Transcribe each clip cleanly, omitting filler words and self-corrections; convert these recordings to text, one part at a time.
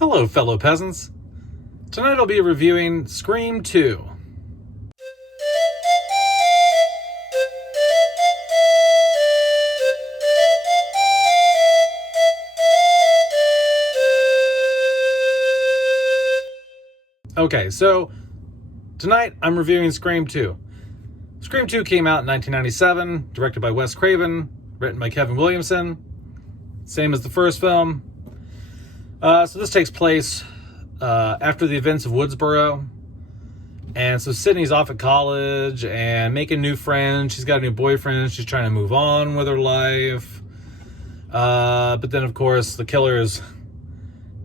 Hello, fellow peasants. Tonight I'll be reviewing Scream 2. Okay, so tonight I'm reviewing Scream 2. Scream 2 came out in 1997, directed by Wes Craven, written by Kevin Williamson, same as the first film. So this takes place after the events of Woodsboro. And so Sydney's off at college and making new friends. She's got a new boyfriend. She's trying to move on with her life. But then, of course, the killers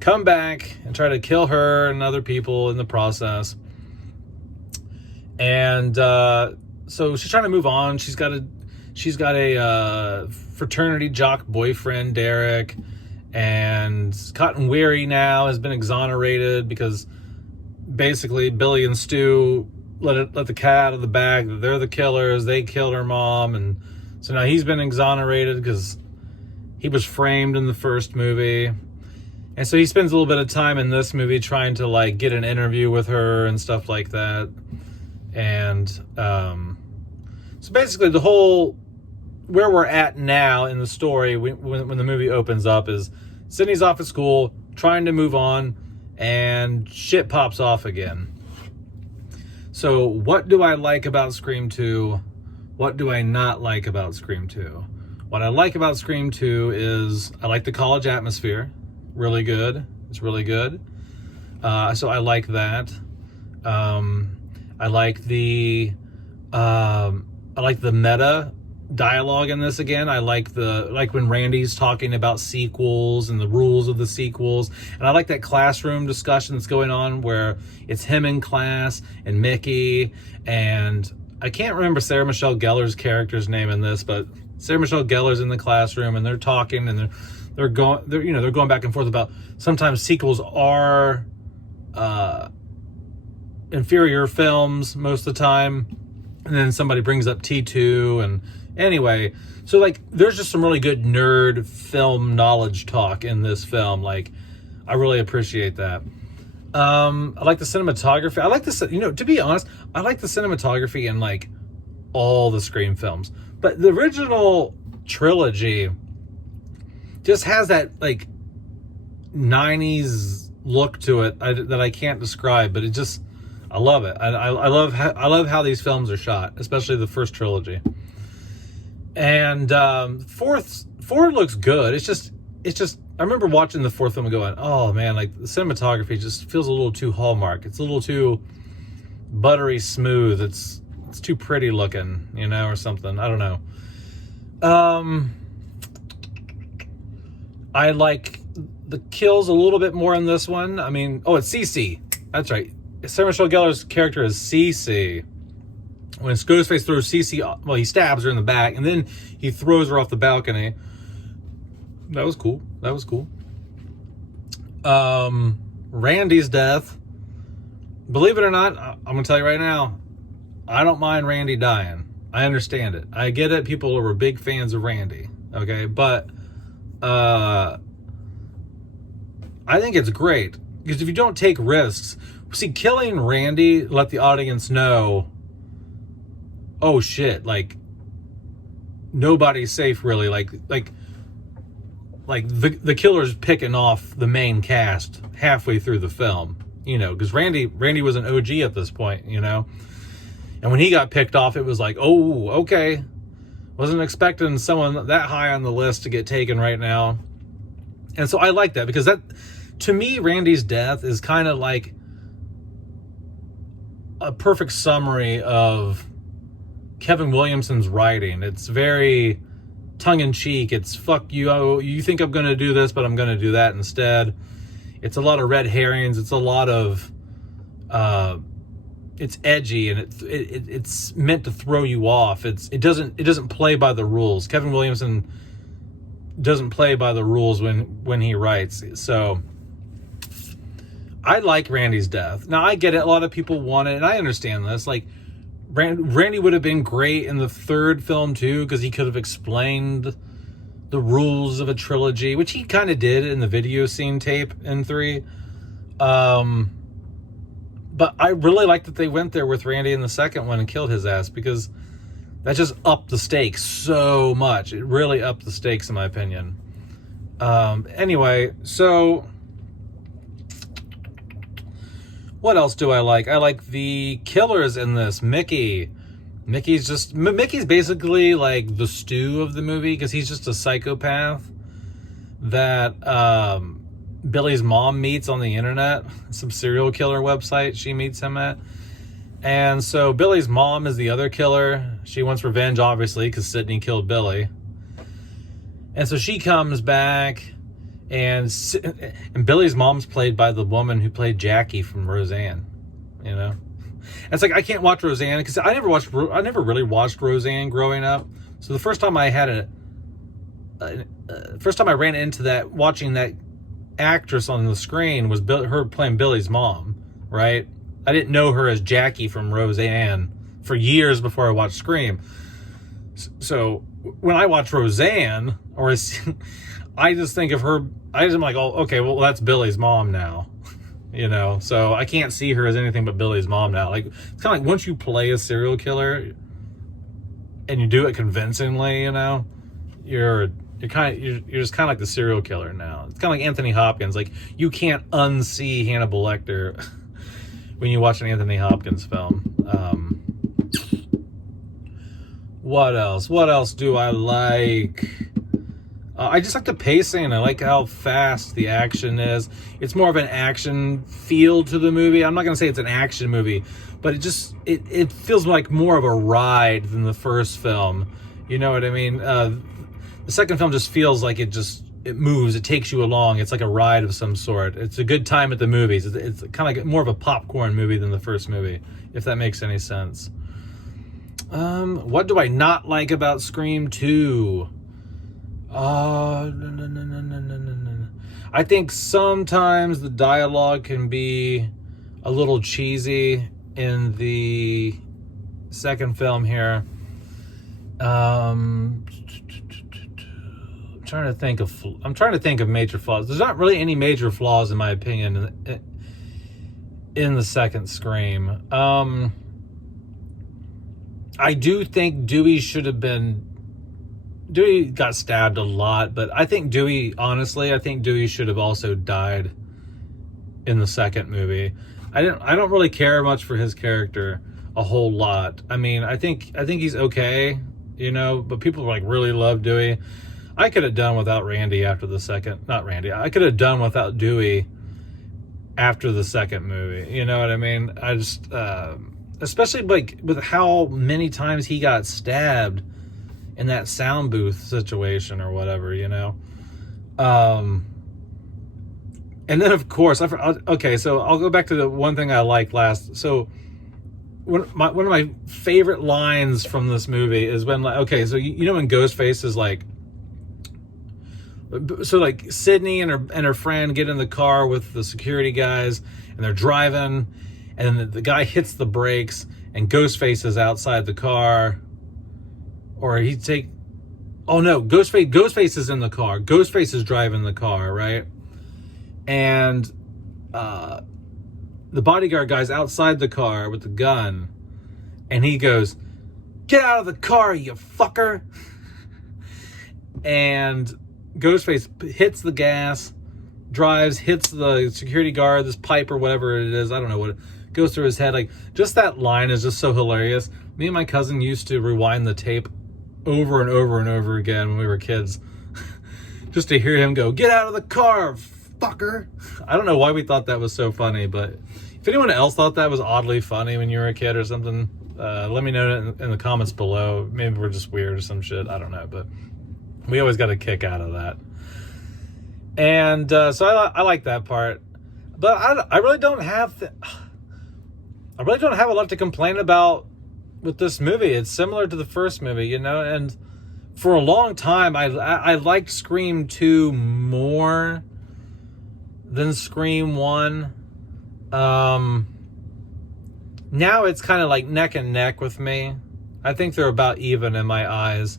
come back and try to kill her and other people in the process. And so she's trying to move on. She's got a fraternity jock boyfriend, Derek. And Cotton Weary now has been exonerated because basically Billy and Stu let the cat out of the bag that they're the killers. They killed her mom, and so now he's been exonerated because he was framed in the first movie. And so he spends a little bit of time in this movie trying to get an interview with her and stuff like that. And so basically the whole where we're at now in the story when the movie opens up is Sydney's off at school trying to move on, and shit pops off again. So what do I like about Scream 2? What do I not like about Scream 2? What I like about Scream 2 is I like the college atmosphere. Really good. It's really good. So I like that. I like the meta dialogue in this again. I like when Randy's talking about sequels and the rules of the sequels, and I like that classroom discussion that's going on where it's him in class and Mickey, and I can't remember Sarah Michelle Gellar's character's name in this, but Sarah Michelle Gellar's in the classroom and they're talking and they're going back and forth about sometimes sequels are inferior films most of the time, and then somebody brings up T2. And anyway, so there's just some really good nerd film knowledge talk in this film. I really appreciate that. I like the cinematography. I like this, to be honest, I like the cinematography in all the Scream films, but the original trilogy just has that 90s look to it that I can't describe, but I love it. I love how these films are shot, especially the first trilogy. And fourth looks good. It's just I remember watching the fourth film and going, oh man, the cinematography just feels a little too Hallmark. It's a little too buttery smooth. It's too pretty looking, or something. I don't know. I like the kills a little bit more in this one. I mean, it's Cece. That's right. Sarah Michelle Gellar's character is Cece. When Ghostface throws Cece, he stabs her in the back, and then he throws her off the balcony. That was cool. Randy's death. Believe it or not, I'm going to tell you right now, I don't mind Randy dying. I understand it. I get it. People were big fans of Randy. Okay, but I think it's great because if you don't take risks, see, killing Randy let the audience know, oh shit, nobody's safe really. The killer's picking off the main cast halfway through the film, because Randy was an OG at this point, and when he got picked off, it was oh, okay, wasn't expecting someone that high on the list to get taken right now. And so I like that because that, to me, Randy's death is kind of a perfect summary of Kevin Williamson's writing. It's very tongue-in-cheek. It's fuck you. Oh, you think I'm going to do this, but I'm going to do that instead. It's a lot of red herrings. It's a lot of it's edgy, and it's meant to throw you off. It doesn't play by the rules. Kevin Williamson doesn't play by the rules when he writes. So I like Randy's death. Now I get it. A lot of people want it, and I understand this. Randy would have been great in the third film too, because he could have explained the rules of a trilogy, which he kind of did in the video scene tape in 3. But I really like that they went there with Randy in the second one and killed his ass, because that just upped the stakes so much. It really upped the stakes, in my opinion. Anyway, so what else do I like? I like the killers in this. Mickey's basically like the Stu of the movie, because he's just a psychopath that Billy's mom meets on the internet, some serial killer website she meets him at. And so Billy's mom is the other killer. She wants revenge, obviously, because Sidney killed Billy. And so she comes back, and Billy's mom's played by the woman who played Jackie from Roseanne. You know, it's like I can't watch Roseanne because I never really watched Roseanne growing up. So the first time I ran into that, watching that actress on the screen, was her playing Billy's mom, right? I didn't know her as Jackie from Roseanne for years before I watched Scream. So when I watch Roseanne, I just think of her, I'm like, oh, okay, well, that's Billy's mom now. You know, so I can't see her as anything but Billy's mom now. Like, it's kind of like once you play a serial killer and you do it convincingly, you know, you're just kind of like the serial killer now. It's kind of like Anthony Hopkins. Like, you can't unsee Hannibal Lecter when you watch an Anthony Hopkins film. What else? What else do I like? I just like the pacing. I like how fast the action is. It's more of an action feel to the movie. I'm not going to say it's an action movie, but it feels like more of a ride than the first film. You know what I mean? The second film just feels like it moves. It takes you along. It's like a ride of some sort. It's a good time at the movies. It's kind of like more of a popcorn movie than the first movie, if that makes any sense. What do I not like about Scream 2? No. I think sometimes the dialogue can be a little cheesy in the second film here. I'm trying to think of major flaws. There's not really any major flaws, in my opinion, in the second Scream. I do think Dewey got stabbed a lot, but I think Dewey should have also died in the second movie. I don't really care much for his character a whole lot. I mean, I think he's okay, you know, but people like really love Dewey. I could have done without Randy after the second, not Randy. I could have done without Dewey after the second movie. You know what I mean? I just, especially like with how many times he got stabbed in that sound booth situation or whatever, you know? And then of course, okay, so I'll go back to the one thing I liked last. So one of my favorite lines from this movie is when, like, okay, so you know when Ghostface is like, so like Sydney and her friend get in the car with the security guys and they're driving, and then the guy hits the brakes and Ghostface is outside the car, or Ghostface is in the car. Ghostface is driving the car, right? And the bodyguard guy's outside the car with the gun, and he goes, "Get out of the car, you fucker!" And Ghostface hits the gas, drives, hits the security guard, this pipe or whatever it is. I don't know what it goes through his head. Like, just that line is just so hilarious. Me and my cousin used to rewind the tape over and over and over again when we were kids, just to hear him go, "Get out of the car, fucker." I don't know why we thought that was so funny, but if anyone else thought that was oddly funny when you were a kid or something, let me know in the comments below. Maybe we're just weird or some shit. I don't know, but we always got a kick out of that. And so I like that part, but I really don't have a lot to complain about with this movie. It's similar to the first movie, you know, and for a long time I liked Scream 2 more than Scream 1. Now it's kind of like neck and neck with me. I think they're about even in my eyes.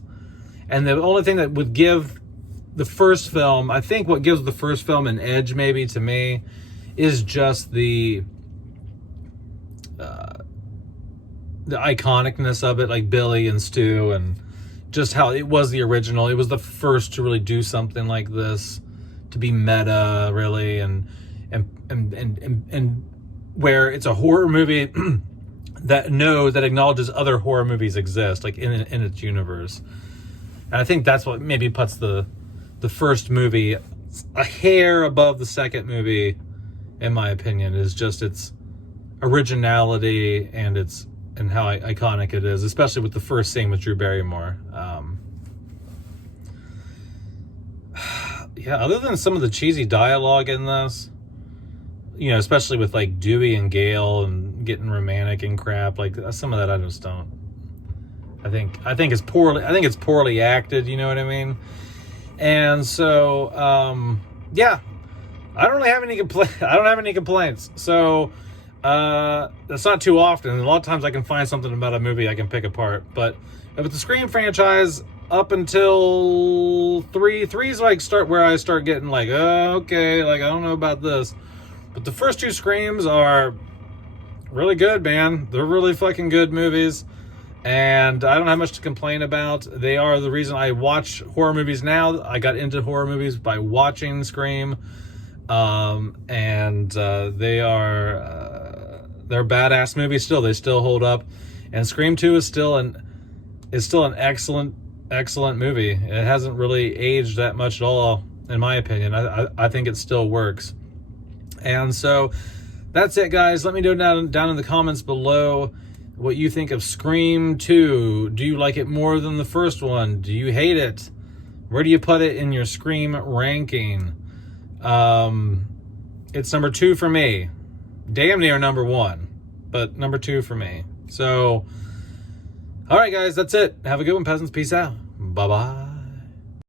And the only thing that would give the first film, I think what gives the first film an edge maybe to me is just the iconicness of it, like Billy and Stu, and just how it was the original. It was the first to really do something like this, to be meta, really, and where it's a horror movie that acknowledges other horror movies exist, like in its universe. And I think that's what maybe puts the first movie a hair above the second movie, in my opinion, is just its originality and how iconic it is, especially with the first scene with Drew Barrymore. Yeah, other than some of the cheesy dialogue in this, you know, especially with like Dewey and Gale and getting romantic and crap, like some of that I just don't. I think it's poorly acted, you know what I mean? And so yeah, I don't have any complaints. So that's not too often. A lot of times I can find something about a movie I can pick apart. But with the Scream franchise, up until 3 is like where I start getting like, okay, like I don't know about this. But the first 2 Screams are really good, man. They're really fucking good movies. And I don't have much to complain about. They are the reason I watch horror movies now. I got into horror movies by watching Scream. And they're badass movies still. They still hold up. And Scream 2 is still an excellent movie. It hasn't really aged that much at all, in my opinion. I think it still works. And so that's it, guys. Let me know down in the comments below what you think of Scream 2. Do you like it more than the first one? Do you hate it? Where do you put it in your Scream ranking? It's number 2 for me. Damn near number 1, but number 2 for me. So, all right, guys, that's it. Have a good one, peasants. Peace out. Bye-bye.